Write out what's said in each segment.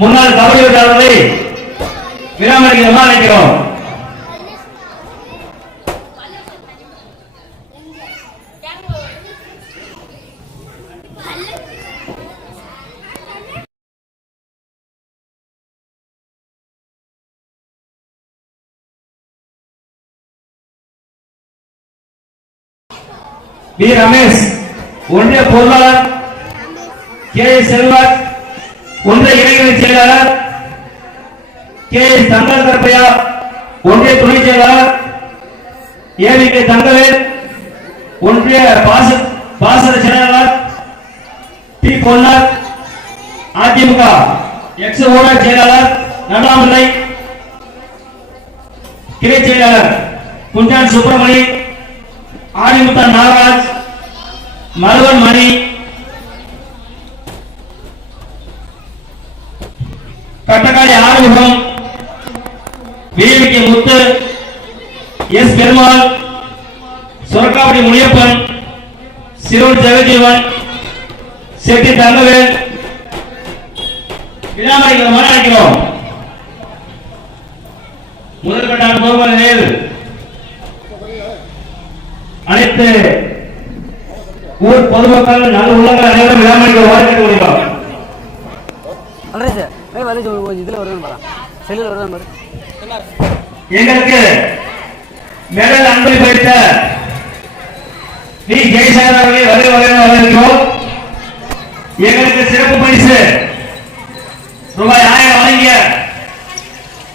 முன்னாள் கபடி வீரர்களை விராமரிக்கு அழைக்கிறோம். வி ரமேஷ் ஒன்றிய பொருளாளர் கே செல்வர் செயலாளர் கே. தங்கர் கருப்பையா ஒன்றிய துணை செயலாளர் ஏவி கே. தங்கவேல் ஒன்றிய பாச பாசன செயலாளர் டி கொல்லர் அதிமுக எக்ஸ். ஊரக செயலாளர் நல்லாமலை கிளை செயலாளர் குஞ்சான் சுப்பிரமணி ஆதிமுத்த நாகராஜ் மருவன் மணி கட்டக்காடி ஆறுமுகம் முத்து எஸ் பெருமாள் சொரக்காவடி முனியப்பன் சிறுவன் ஜெகஜீவன் செட்டி தங்கவேல். விழாமணிகளை மாநாடுகிறோம் முதல் கட்டான பொதுமறை நிலையில் அனைத்து ஊர் பொதுமக்கள் நல்ல உள்ளங்கள் அனைவரும் விழாமணிகள் வாழ்க்கை கொடுக்கிறோம் அல்ரே ஏய் கொஞ்சம் இதில் வருதுன்னு பாரு செல்லில் வருதான் பாரு எங்களுக்கு மெடல் அன்பளிப்பு அளித்த வி. ஜெயசாகர் அவர்களை வருக வருக வரவேற்கிறோம். எங்களுக்கு சிறப்பு பரிசு ரூபாய் ஆயிரம் வழங்கிய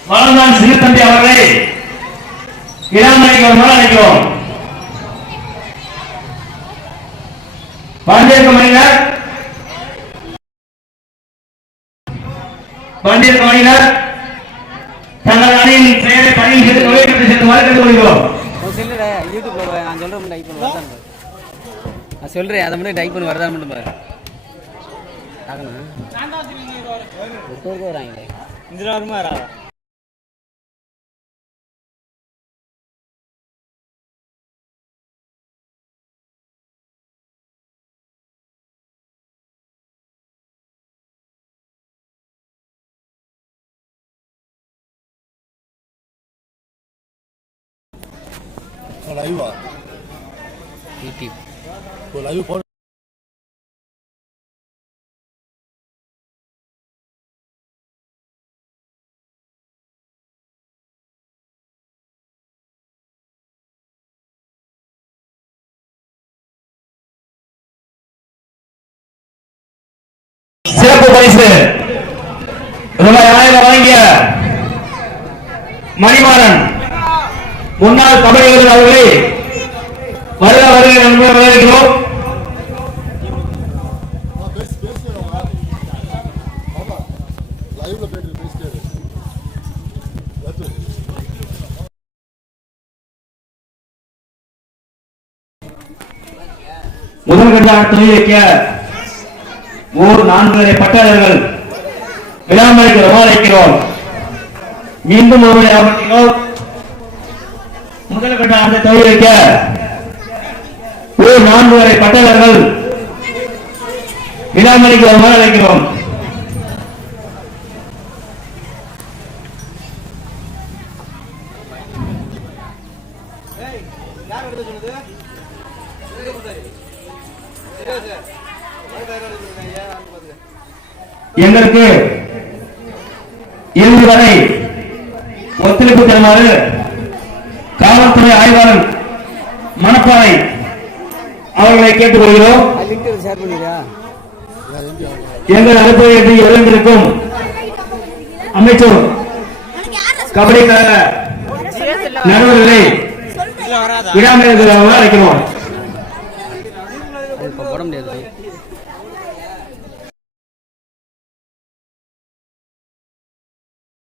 வளர்ந்தான் சிறுத்தம்பி அவர்களை இளம் அழைக்கிறோம் அழைக்கிறோம். பங்கேற்க மணியினர் தங்கள் அணியின் செயலை பணியில் செய்து தொழில்நுட்பத்தை சேர்த்து வழக்கெடுத்து கொள்கிறோம் நான் சொல்கிறேன் டைப் பண்ணி வருதான் நான் சொல்கிறேன் அதை மட்டும் டைப் பண்ணி வருதான் மட்டும் பாரு. பார்க்கணும். வராங்களே இந்திரா வருமா வராதா லைவா யூடியூப் இப்போ லைவ் போட சிறப்பு பரிசு ரூபாய் ஆயிரம் வழங்கிய மணிமாறன் முன்னாள் தமிழர்கள் அவர்களே வருக வருக வரவேற்கிறோம். பேசி பேசி ஊர் நான்கு பட்டாளர்கள் விழாமலைக்கு ரொம்ப அழைக்கிறோம் மீண்டும் ஒரு முறை அமர்த்தினோம் முதல் கட்ட வைக்க ஊர் நான்கு வரை பட்டாளர்கள் விழாமலைக்கு வருமாறு அழைக்கிறோம் எங்களுக்கு இறுதி வரை ஒத்துழைப்பு தருமாறு காவல்துறை ஆய்வாளர் மணப்பாறை அவர்களை கேட்டுக்கொள்கிறோம். லிங்க் ஷேர் பண்ணிடுறியா நான் எங்க எங்கள் அனுப்பி அமைச்சர் கபடி கழக நடுவர்களை விடாமல் அழைக்கிறோம்